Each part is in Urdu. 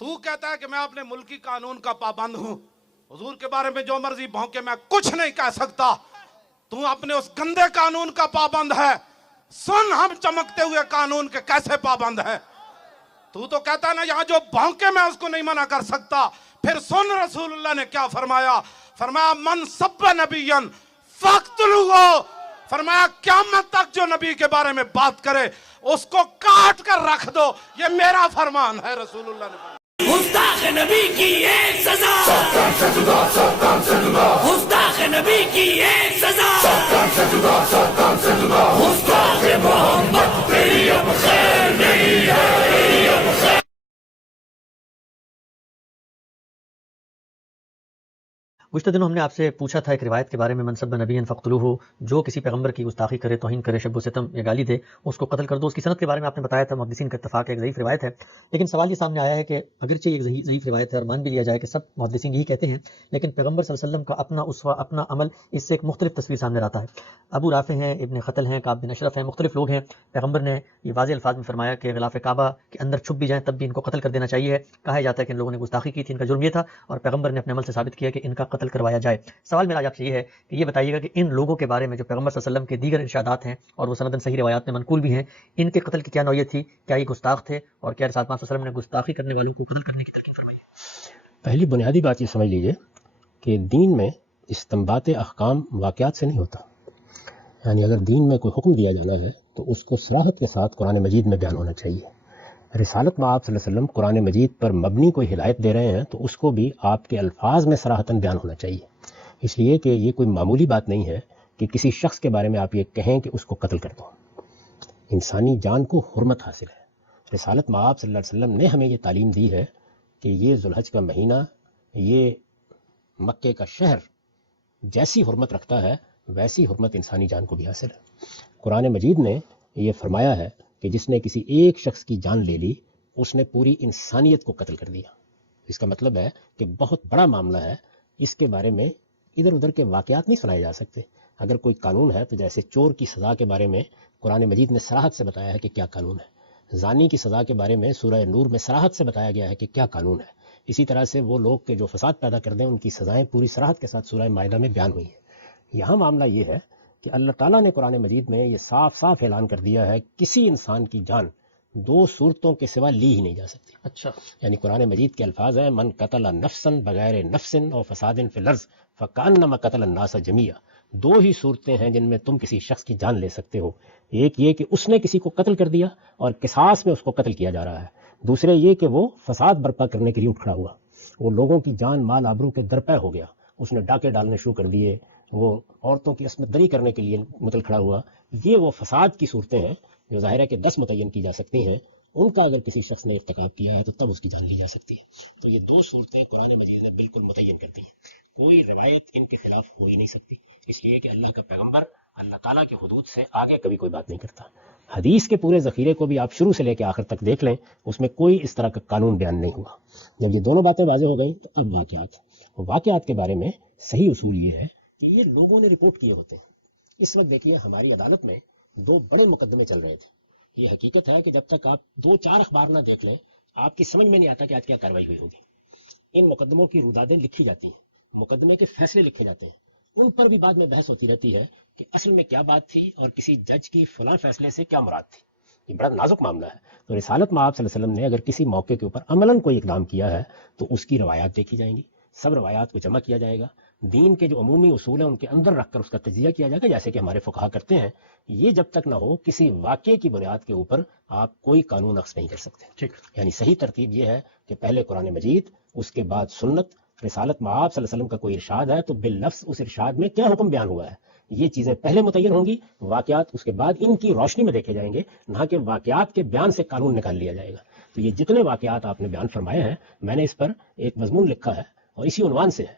تو کہتا ہے کہ میں اپنے ملکی قانون کا پابند ہوں، حضور کے بارے میں جو مرضی بھونکے میں کچھ نہیں کہہ سکتا. تو اپنے اس گندے قانون کا پابند ہے. سن ہم چمکتے ہوئے قانون کے کیسے پابند ہے. تو کہتا ہے نا یہاں جو بھونکے میں اس کو نہیں منع کر سکتا. پھر سن رسول اللہ نے کیا فرمایا. فرمایا من سب نبیًا فاقتلوہ. فرمایا قیامت تک جو نبی کے بارے میں بات کرے اس کو کاٹ کر رکھ دو. یہ میرا فرمان ہے. رسول اللہ نے فرمایا گستاخ نبی کی ایک سزا، گستاخ نبی کی ایک سزا، گستاخ محمد تیری اب خیر نہیں ہے، تیری اب خیر. گزشتہ دنوں ہم نے آپ سے پوچھا تھا ایک روایت کے بارے میں، من سب نبی فاقتلوہ، جو کسی پیغمبر کی گستاخی کرے، توہین کرے، شب و ستم یا گالی دے اس کو قتل کر دو. اس کی سند کے بارے میں آپ نے بتایا تھا محدثین کا اتفاق ہے ایک ضعیف روایت ہے. لیکن سوال یہ سامنے آیا ہے کہ اگرچہ یہ ضعیف روایت ہے اور مان بھی لیا جائے کہ سب محدثین یہی کہتے ہیں، لیکن پیغمبر صلی اللہ علیہ وسلم کا اپنا اسوہ، اپنا عمل، اس سے ایک مختلف تصویر سامنے آتا ہے. ابو رافع ہیں، ابن خطل ہیں، کعب بن اشرف ہیں، مختلف لوگ ہیں. پیغمبر نے یہ واضح الفاظ میں فرمایا کہ غلاف کعبہ کے اندر چھپ بھی جائیں تب بھی ان کو قتل کر دینا چاہیے. کہا جاتا ہے کہ ان لوگوں نے گستاخی کی تھی، ان کا جرم یہ تھا اور پیغمبر نے اپنے عمل سے ثابت کیا کہ ان کا قتل کروایا جائے. سوال میرا آج آپ سے یہ ہے کہ یہ بتائیے گا کہ ان لوگوں کے بارے میں جو پیغمبر صلی اللہ علیہ وسلم کے دیگر ارشادات ہیں اور وہ سندن صحیح روایات میں منقول بھی ہیں، ان کے قتل کی کیا نوعیت تھی؟ کیا یہ گستاخ تھے؟ اور کیا رسول اللہ صلی اللہ علیہ وسلم نے گستاخی کرنے والوں کو قتل کرنے کی تلقین فرمائی؟ پہلی بنیادی بات یہ سمجھ لیجئے کہ دین میں استنباط احکام واقعات سے نہیں ہوتا. یعنی اگر دین میں کوئی حکم دیا جانا ہے تو اس کو صراحت کے ساتھ قرآن مجید میں بیان ہونا چاہیے. رسالت میں آپ صلی اللہ علیہ وسلم قرآن مجید پر مبنی کوئی ہدایت دے رہے ہیں تو اس کو بھی آپ کے الفاظ میں صراحتاً بیان ہونا چاہیے. اس لیے کہ یہ کوئی معمولی بات نہیں ہے کہ کسی شخص کے بارے میں آپ یہ کہیں کہ اس کو قتل کر دو. انسانی جان کو حرمت حاصل ہے. رسالت میں آپ صلی اللہ علیہ وسلم نے ہمیں یہ تعلیم دی ہے کہ یہ ذوالحج کا مہینہ، یہ مکے کا شہر جیسی حرمت رکھتا ہے ویسی حرمت انسانی جان کو بھی حاصل ہے. قرآن مجید نے یہ فرمایا ہے کہ جس نے کسی ایک شخص کی جان لے لی اس نے پوری انسانیت کو قتل کر دیا. اس کا مطلب ہے کہ بہت بڑا معاملہ ہے. اس کے بارے میں ادھر ادھر کے واقعات نہیں سنائے جا سکتے. اگر کوئی قانون ہے تو جیسے چور کی سزا کے بارے میں قرآن مجید نے صراحت سے بتایا ہے کہ کیا قانون ہے. زانی کی سزا کے بارے میں سورہ نور میں صراحت سے بتایا گیا ہے کہ کیا قانون ہے. اسی طرح سے وہ لوگ کہ جو فساد پیدا کر دیں ان کی سزائیں پوری صراحت کے ساتھ سورہ مائدہ میں بیان ہوئی ہیں. یہاں معاملہ یہ ہے کہ اللہ تعالیٰ نے قرآن مجید میں یہ صاف صاف اعلان کر دیا ہے کسی انسان کی جان دو صورتوں کے سوا لی ہی نہیں جا سکتی. اچھا، یعنی قرآن مجید کے الفاظ ہیں من قتل نفسا بغیر نفس او فساد فی الارض فکانما قتل الناس جمیعا. دو ہی صورتیں ہیں جن میں تم کسی شخص کی جان لے سکتے ہو. ایک یہ کہ اس نے کسی کو قتل کر دیا اور قصاص میں اس کو قتل کیا جا رہا ہے. دوسرے یہ کہ وہ فساد برپا کرنے کے لیے اٹھ کھڑا ہوا، وہ لوگوں کی جان مال آبرو کے درپے ہو گیا، اس نے ڈاکے ڈالنے شروع کر دیے، وہ عورتوں کی عصمت دری کرنے کے لیے متل کھڑا ہوا. یہ وہ فساد کی صورتیں ہیں جو ظاہر ہے کہ 10 متعین کی جا سکتی ہیں. ان کا اگر کسی شخص نے ارتکاب کیا ہے تو تب اس کی جان لی جا سکتی ہے. تو یہ دو صورتیں قرآن مجید نے بالکل متعین کرتی ہیں. کوئی روایت ان کے خلاف ہو ہی نہیں سکتی، اس لیے کہ اللہ کا پیغمبر اللہ تعالیٰ کی حدود سے آگے کبھی کوئی بات نہیں کرتا. حدیث کے پورے ذخیرے کو بھی آپ شروع سے لے کے آخر تک دیکھ لیں، اس میں کوئی اس طرح کا قانون بیان نہیں ہوا. جب یہ دونوں باتیں واضح ہو گئیں تو اب واقعات کے بارے میں صحیح اصول یہ ہے کہ یہ لوگوں نے رپورٹ کیے ہوتے ہیں. اس وقت دیکھیے ہماری عدالت میں 2 بڑے مقدمے چل رہے تھے. یہ حقیقت ہے کہ جب تک آپ 2-4 اخبار نہ دیکھ لیں آپ کی سمجھ میں نہیں آتا کہ آج کیا کارروائی ہوئی ہوگی. ان مقدموں کی رودادیں لکھی جاتی ہیں، مقدمے کے فیصلے لکھے جاتے ہیں، ان پر بھی بعد میں بحث ہوتی رہتی ہے کہ اصل میں کیا بات تھی اور کسی جج کی فلاں فیصلے سے کیا مراد تھی. یہ بڑا نازک معاملہ ہے. تو رسالت میں آپ صلی اللہ علیہ وسلم نے اگر کسی موقع کے اوپر عملاً کوئی اقدام کیا ہے تو اس کی روایات دیکھی جائیں گی، سب روایات کو جمع کیا جائے گا، دین کے جو عمومی اصول ہیں ان کے اندر رکھ کر اس کا تجزیہ کیا جائے گا جیسے کہ ہمارے فقہا کرتے ہیں. یہ جب تک نہ ہو کسی واقعے کی بنیاد کے اوپر آپ کوئی قانون اخذ نہیں کر سکتے. یعنی صحیح ترتیب یہ ہے کہ پہلے قرآن مجید، اس کے بعد سنت. رسالت میں آپ صلی اللہ علیہ وسلم کا کوئی ارشاد ہے تو باللفظ اس ارشاد میں کیا حکم بیان ہوا ہے یہ چیزیں پہلے متعین ہوں گی، واقعات اس کے بعد ان کی روشنی میں دیکھے جائیں گے، نہ کہ واقعات کے بیان سے قانون نکال لیا جائے گا. تو یہ جتنے واقعات آپ نے بیان فرمائے ہیں میں نے اس پر ایک مضمون لکھا ہے اور اسی عنوان سے ہے،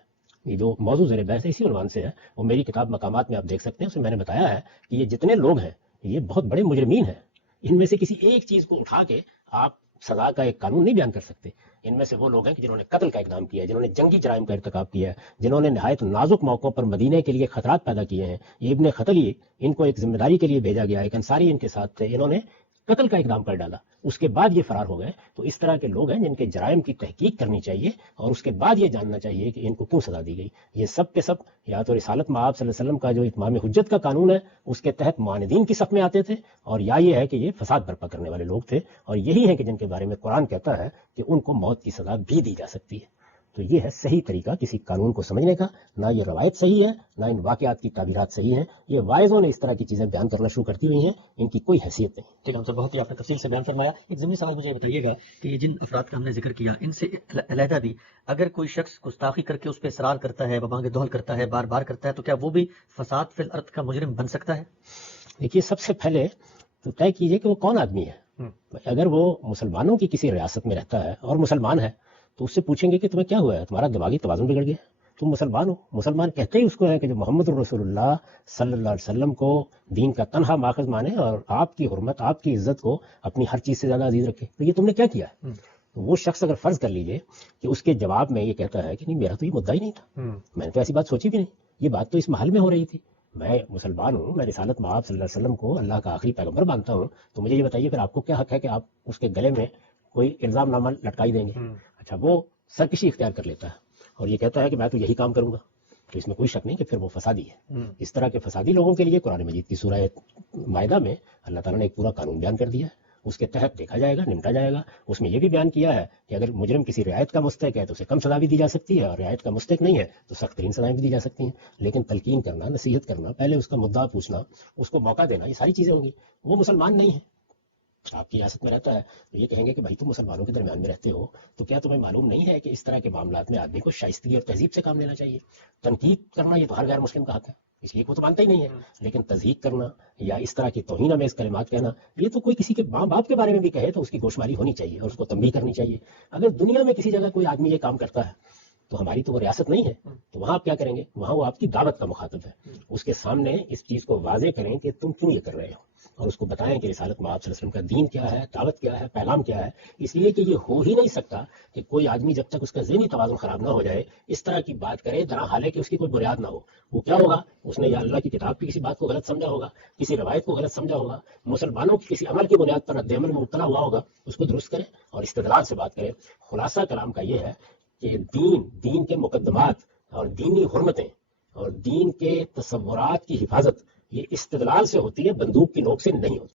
یہ جو موضوع زیر بحث ہے اسی عنوان سے ہے. وہ میری کتاب مقامات میں آپ دیکھ سکتے ہیں، اس میں نے بتایا ہے کہ یہ جتنے لوگ ہیں یہ بہت بڑے مجرمین ہیں. ان میں سے کسی ایک چیز کو اٹھا کے آپ سزا کا ایک قانون نہیں بیان کر سکتے. ان میں سے وہ لوگ ہیں کہ جنہوں نے قتل کا اقدام کیا ہے، جنہوں نے جنگی جرائم کا ارتکاب کیا ہے، جنہوں نے نہایت نازک موقعوں پر مدینے کے لیے خطرات پیدا کیے ہیں. یہ ابن خطلی، ان کو ایک ذمہ داری کے لیے بھیجا گیا، ایک انصاری ان کے ساتھ تھے، انہوں نے قتل کا اقدام کر ڈالا، اس کے بعد یہ فرار ہو گئے. تو اس طرح کے لوگ ہیں جن کے جرائم کی تحقیق کرنی چاہیے اور اس کے بعد یہ جاننا چاہیے کہ ان کو کیوں سزا دی گئی. یہ سب کے سب یا تو رسالت مآب صلی اللہ علیہ وسلم کا جو اتمام حجت کا قانون ہے اس کے تحت معاندین کی صف میں آتے تھے، اور یا یہ ہے کہ یہ فساد برپا کرنے والے لوگ تھے، اور یہی ہیں کہ جن کے بارے میں قرآن کہتا ہے کہ ان کو موت کی سزا بھی دی جا سکتی ہے. تو یہ ہے صحیح طریقہ کسی قانون کو سمجھنے کا. نہ یہ روایت صحیح ہے، نہ ان واقعات کی تعبیرات صحیح ہیں. یہ واعظوں نے اس طرح کی چیزیں بیان کرنا شروع کرتی ہوئی ہیں، ان کی کوئی حیثیت نہیں. ٹھیک ہے سر، بہت ہی آپ نے تفصیل سے بیان فرمایا. ایک ضمنی سوال مجھے بتائیے گا کہ یہ جن افراد کا ہم نے ذکر کیا ان سے علیحدہ بھی اگر کوئی شخص گستاخی کر کے اس پہ اصرار کرتا ہے، ببانگ دہل کرتا ہے، بار بار کرتا ہے، تو کیا وہ بھی فساد فی الارض کا مجرم بن سکتا ہے؟ دیکھیے، سب سے پہلے تو طے کیجیے کہ وہ کون آدمی ہے. اگر وہ مسلمانوں کی کسی ریاست میں رہتا ہے اور مسلمان ہے تو اس سے پوچھیں گے کہ تمہیں کیا ہوا ہے، تمہارا دماغی توازن بگڑ گیا، تم مسلمان ہو. مسلمان کہتے ہی اس کو ہے کہ جو محمد رسول اللہ صلی اللہ علیہ وسلم کو دین کا تنہا ماخذ مانے اور آپ کی حرمت، آپ کی عزت کو اپنی ہر چیز سے زیادہ عزیز رکھے. تو یہ تم نے کیا کیا ہے؟ تو وہ شخص اگر فرض کر لیجئے کہ اس کے جواب میں یہ کہتا ہے کہ نہیں، میرا تو یہ مدعا ہی نہیں تھا، میں نے تو ایسی بات سوچی بھی نہیں، یہ بات تو اس محل میں ہو رہی تھی، میں مسلمان ہوں، میں رسالت مآب صلی اللہ علیہ وسلم کو اللہ کا آخری پیغمبر مانتا ہوں، تو مجھے یہ بتائیے پھر آپ کو کیا حق ہے کہ آپ اس کے گلے میں کوئی الزام نامہ لٹکائی دیں گے؟ اچھا، وہ سرکشی اختیار کر لیتا ہے اور یہ کہتا ہے کہ میں تو یہی کام کروں گا، تو اس میں کوئی شک نہیں کہ پھر وہ فسادی ہے. اس طرح کے فسادی لوگوں کے لیے قرآن مجید کی سورہ مائدہ میں اللہ تعالیٰ نے ایک پورا قانون بیان کر دیا ہے. اس کے تحت دیکھا جائے گا، نمٹا جائے گا. اس میں یہ بھی بیان کیا ہے کہ اگر مجرم کسی رعایت کا مستحق ہے تو اسے کم سزا بھی دی جا سکتی ہے، اور رعایت کا مستحق نہیں ہے تو سخت ترین سزائیں بھی دی جا سکتی ہیں. لیکن تلقین کرنا، نصیحت کرنا، پہلے اس کا مدعا پوچھنا، اس کو موقع دینا، یہ ساری چیزیں ہوں گی. وہ مسلمان نہیں ہے، آپ کی ریاست میں رہتا ہے، تو یہ کہیں گے کہ بھائی تم مسلمانوں کے درمیان میں رہتے ہو تو کیا تمہیں معلوم نہیں ہے کہ اس طرح کے معاملات میں آدمی کو شائستگی اور تہذیب سے کام لینا چاہیے. تنقید کرنا یہ تو ہر غیر مسلم کا حق ہے، اس لیے وہ تو مانتا ہی نہیں ہے. لیکن تضحیق کرنا یا اس طرح کی توہین آمیز کلمات کہنا، یہ تو کوئی کسی کے ماں باپ کے بارے میں بھی کہے تو اس کی گوشماری ہونی چاہیے اور اس کو تنبیہ کرنی چاہیے. اگر دنیا میں کسی جگہ کوئی آدمی یہ کام کرتا ہے تو ہماری تو وہ ریاست نہیں ہے، تو وہاں آپ کیا کریں گے؟ وہاں وہ آپ کی دعوت کا مخاطب ہے. اس کے سامنے اس چیز کو واضح کریں کہ تم کیوں یہ کر رہے ہو، اور اس کو بتائیں کہ رسالت مآب صلی اللہ علیہ وسلم کا دین کیا ہے، دعوت کیا ہے، پیغام کیا ہے. اس لیے کہ یہ ہو ہی نہیں سکتا کہ کوئی آدمی جب تک اس کا ذہنی توازن خراب نہ ہو جائے اس طرح کی بات کرے درا حالے کہ اس کی کوئی بنیاد نہ ہو. وہ کیا ہوگا؟ اس نے یا اللہ کی کتاب کی کسی بات کو غلط سمجھا ہوگا، کسی روایت کو غلط سمجھا ہوگا، مسلمانوں کی کسی عمل کی بنیاد پر رد عمل میں مبتلا ہوا ہوگا. اس کو درست کرے اور استدلال سے بات کرے. خلاصہ کلام کا یہ ہے کہ دین کے مقدمات اور دینی حرمتیں اور دین کے تصورات کی حفاظت یہ استدلال سے ہوتی ہے، بندوق کی نوک سے نہیں ہوتی.